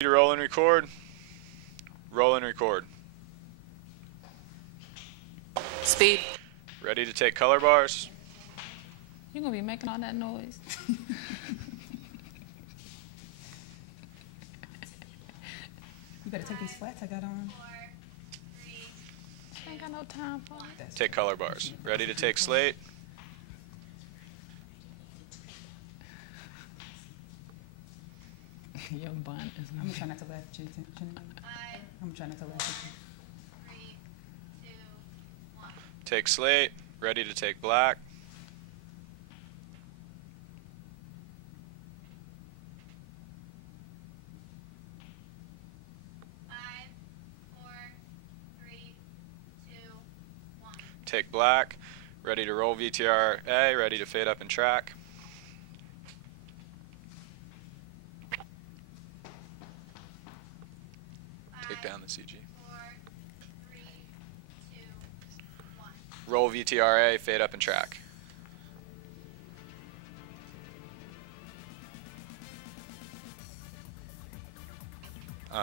To roll and record. Roll and record. Speed. Ready to take color bars. You're going to be making all that noise. You better take these flats I got on. I ain't got no time for it. Take color bars. Ready to take slate. Your bun is... I'm trying not to laugh at you. I'm trying not to laugh at you. 3, 2, 1. Take slate. Ready to take black. 5, 4, 3, 2, 1. Take black. Ready to roll VTRA. Ready to fade up and track. Take down the CG. 4, 3, 2, 1. Roll VTRA, fade up and track.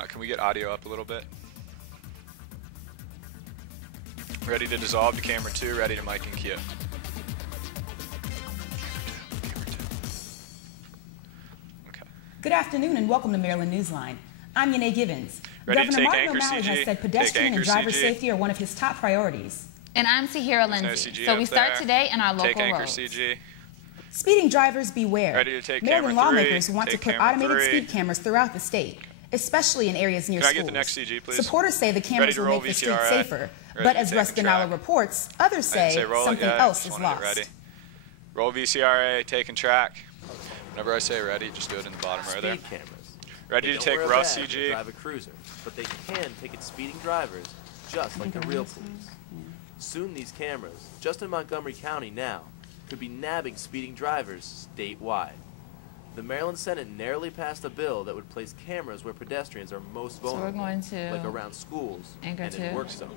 Can we get audio up a little bit? Ready to dissolve to camera 2, ready to mic and cue. Okay. Good afternoon and welcome to Maryland Newsline. I'm Yanae Gibbons. Ready to Governor take Martin anchor O'Malley CG. has said Take pedestrian anchor and driver CG. safety are one of his top priorities. And I'm Tahira There's no Lindsay. CG So up we start there. today in our Take local anchor roads. CG. Speeding drivers beware. Ready to take Maryland camera 3. lawmakers want to Take put camera automated 3. speed cameras throughout the state, especially in areas near Can I schools. get the next CG, please? Supporters say the cameras to will roll make the street VTRA. safer, Ready but to as take Russ a Ganala track. reports, others I didn't say roll it something yet, else just is wanted it lost. ready. Roll VCRA, take and track. Whenever I say ready, just do it in the bottom right there. Speed cameras. Ready They to don't take wear a Russ badge or CG. drive a cruiser, but they can take its speeding drivers just like the real police. Soon these cameras, just in Montgomery County now, could be nabbing speeding drivers statewide. The Maryland Senate narrowly passed a bill that would place cameras where pedestrians are most So we're vulnerable, going to like around schools anchor and 2. in work zones.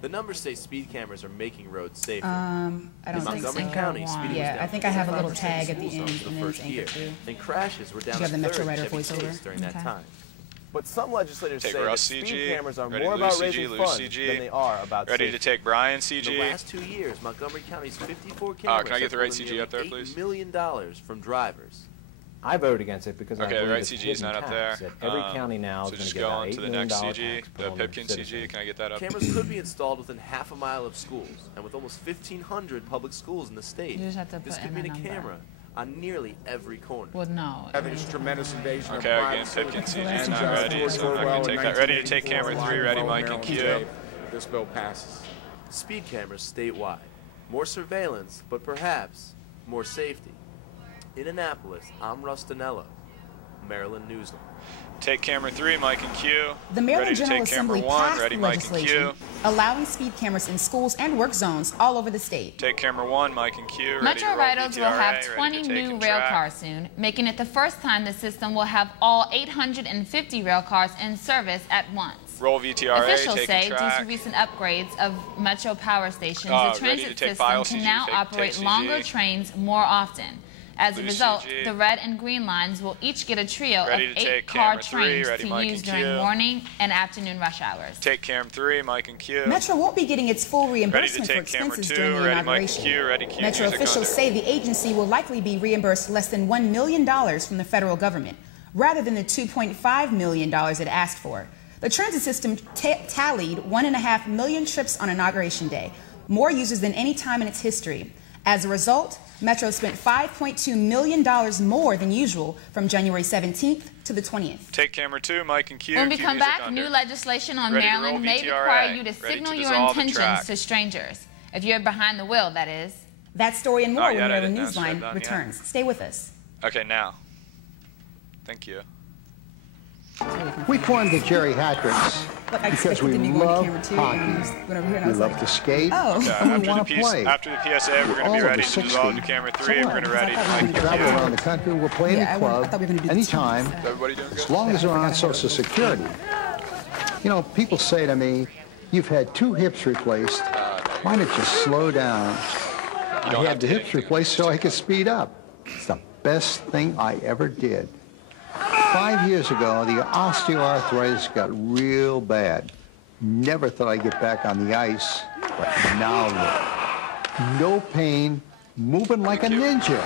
The numbers say speed cameras are making roads safer. I In don't think Montgomery so. County, One. speeding Yeah, was down I think I have a little 45% tag in at the school end, zones and the then it's first year, anchor 2. and crashes were down You have a the Metro third Rider Chevy voiceover? Chase during that Okay. time. But some legislators Take say that Russ speed CG. cameras are Ready more to lose about CG, raising lose funds CG. than they are about Ready safety. to take Brian In the CG. last 2 years, Montgomery County's 54 cameras can I get have the right pulled in CG up there, nearly please? $8 million from drivers. I voted against it because I Okay, the believe right it's CG is hidden not up tax there. that every county now So is going just to go get on about to $8 the million next tax CG, put the on their Pipkin CG. citizens. Can I get that up? Cameras could be installed within half a mile of schools, and with almost 1,500 public schools in the state, You just have to this put could in mean a a number. camera on nearly every corner. Well, no. Having this tremendous invasion Okay, of again, privacy. Pipkin CG And, is not uh, ready, George so I'm not Orwell going to in take that. Ready to take 1984 camera 3, ready, Maryland mic and cue. cue. This bill passes. Speed cameras statewide. More surveillance, but perhaps more safety. In Annapolis, I'm Russ Dinello, Maryland Newsline. Take camera 3, mic and cue. The Maryland Ready to General take camera Assembly 1, passed ready, mic and legislation cue. allowing speed cameras in schools and work zones all over the state. Take camera 1, mic and cue. Ready Metro to roll Riders will have VTRA, 20 ready to take new and rail track. cars soon, making it the first time the system will have all 850 rail cars in service at once. Roll VTRA, Officials take say and due track. to recent upgrades of Metro power stations, the Ready to transit take system file can CG, now take operate CG. longer trains more often. As a Lose result, CG. the red and green lines will each get a trio Ready of to take 8-car camera 3, trains ready, to mic use and during cue. morning and afternoon rush hours. Take cam 3, mic and cue. Metro won't be getting its full Ready to reimbursement for take camera expenses 2, during the ready, mic and inauguration. cue, ready, cue. Metro Music officials under. say the agency will likely be reimbursed less than $1 million from the federal government, rather than the $2.5 million it asked for. The transit system tallied 1.5 million trips on Inauguration Day, more users than any time in its history. As a result, Metro spent $5.2 million more than usual from January 17th to the 20th. Take camera 2, mic and cue. When we cue come music back, under. new legislation on Ready to roll Maryland may VTRA. require you to Ready to signal your dissolve and intentions track. to strangers. If you're behind the wheel, that is. That story and more Not when yet, I Maryland didn't answer Newsline that returns. Stay with us. Okay, now. Thank you. We formed the Jerry Hattricks Look, I because expected we them to go to love camera 2 hockey. and just went over here and I We was love like, to skate, oh. and we want to play. After the PSA, we're going to All be of the ready to 60. dissolve to camera 3. So We're what? going to Because I ready thought to we mic were We and travel cue. around the country. We'll play Yeah, any I club, thought we were gonna do anytime, teams. Everybody doing good? as long as they're on Social Security. You know, people say to me, "You've had 2 hips replaced. Why don't you slow down?" I don't have had the to hips replaced so I could speed up. It's the best thing I ever did. 5 years ago, the osteoarthritis got real bad. Never thought I'd get back on the ice, but now look. No pain, moving like a ninja.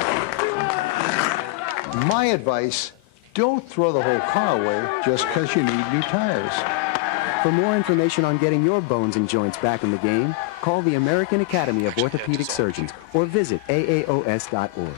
My advice, don't throw the whole car away just because you need new tires. For more information on getting your bones and joints back in the game, call the American Academy of Orthopedic Surgeons or visit AAOS.org.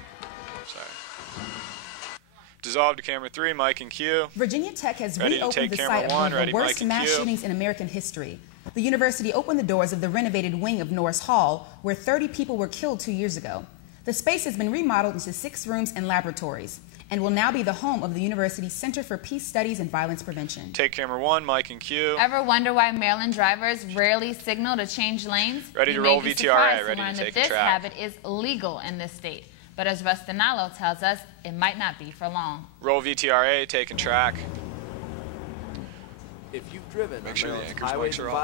Dissolve to camera 3, Mike and Q. Virginia Tech has Ready to reopened take the camera site of one. one of Ready, the Mike worst and mass Q. shootings in American history. The university opened the doors of the renovated wing of Norris Hall, where 30 people were killed 2 years ago. The space has been remodeled into 6 rooms and laboratories, and will now be the home of the university's Center for Peace Studies and Violence Prevention. Take camera 1, Mike and Q. Ever wonder why Maryland drivers rarely signal to change lanes? Ready to You may roll be VTRA, surprised ready to learn take that this a track. habit is legal in this state. But as Rustinello tells us, it might not be for long. Roll VTRA, taking track. If you've driven Make on sure the Maryland's anchor's highways mics are and off.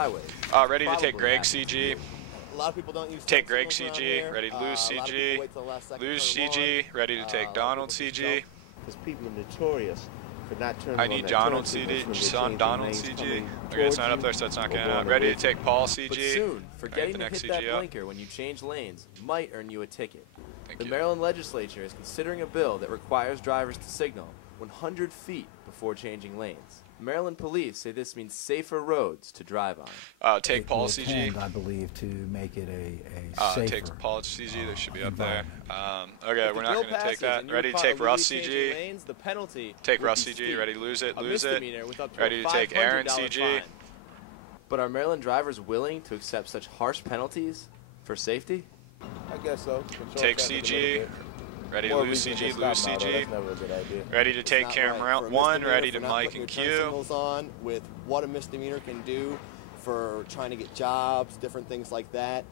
byways, Ready to take probably Greg have CG. A lot of people don't use Take turn Greg signals around CG, here. ready to lose A lot of people CG. wait till the last second Lose to turn them CG, on. ready to A take lot of Donald people just CG. Because people are notorious for not turning I on need that Donald turn signals CG, when they're son, changing Donald lanes CG. coming Okay, it's towards not up you there, so it's not or getting going out. Ready away to take Paul CG. But soon, forgetting the to next hit that CG up. blinker when you change lanes might earn you a ticket. Thank The you. Maryland legislature is considering a bill that requires drivers to signal 100 feet before changing lanes. Maryland police say this means safer roads to drive on. Take Paul CG. I believe, to make it a safer. Take Paul CG, they should be up there. environment. Okay, If we're the not bill going to take passes that. and you're Ready to caught take Russ illegally CG. changing lanes, the penalty Take would Russ be CG, steep. ready to lose it, A lose it. misdemeanor with up to Ready a to take Aaron $500 CG. fine. But are Maryland drivers willing to accept such harsh penalties for safety? I guess so. Control Take traffic a little CG. bit. Ready to More lose reason CG, to lose stop now, though. CG. That's never a good idea. Ready to It's take not camera right. For a 1, misdemeanor ready for to not Mike putting and your turn Q. signals on, with what a misdemeanor can do for trying to get jobs, different things like that.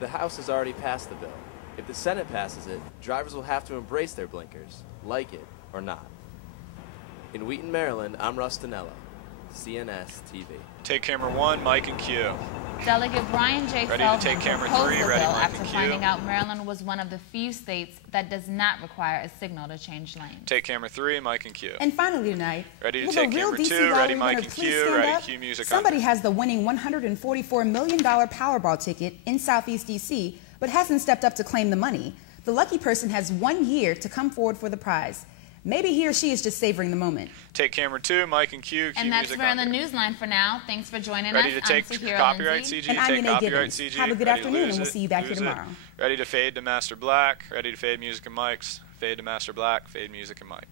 The House has already passed the bill. If the Senate passes it, drivers will have to embrace their blinkers, like it or not. In Wheaton, Maryland, I'm Rustinello, CNS TV. Take camera 1, Mike and Q. Delegate Brian J. Ready to Feldman take camera proposed 3, the ready, bill Mike after and Q. finding out Maryland was one of the few states that does not require a signal to change lanes. Take camera 3, Mike and Q. And finally tonight, Ready to will take the real camera DC 2, lottery ready, Mike winner and please Q, stand ready, up? cue music on. Somebody has the winning $144 million Powerball ticket in Southeast DC, but hasn't stepped up to claim the money. The lucky person has 1 year to come forward for the prize. Maybe he or she is just savoring the moment. Take camera 2, Mike and Q. And that's music Maryland under. Newsline for now. Thanks for joining Ready us. to I'm take Sahira copyright Lindsay. CG, And I'm take Renee copyright Gibbons. CG. Have a good ready to afternoon, lose and we'll it, see you back here lose it. tomorrow. Ready to fade to Master Black, ready to fade music and mics, fade to Master Black, fade music and mic.